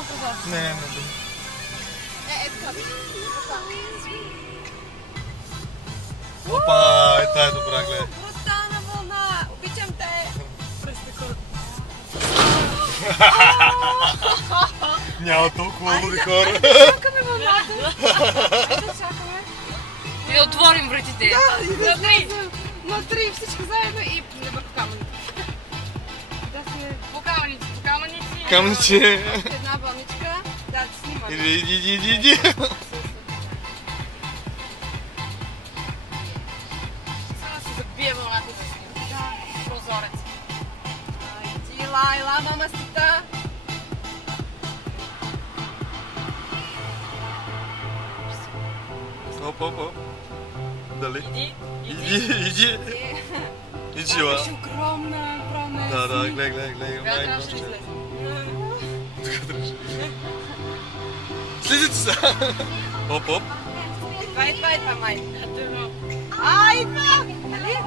на прозореца. Не. Така. Опа, тая е добра, гледай. Брутална вълна! Обичам те! Пръсти хора. Няма толкова луди хора. Чакаме вълната. Айде да чакаме. И да отворим вратите. Да излезем на три всички заедно и не върху камъните. Да се... По камъници. Камъниче. Една вълничка. Да, те снимаме. Иди. Сега да се забие вълната да снимам. Да, прозорец. Ела, мамасита. Оп. Дали? Иди. Иди, ла. Беше огромна. Да, гледай. Сега трябваше да излезе. Слизайте се! Оп. Това, май. Айде! Нали?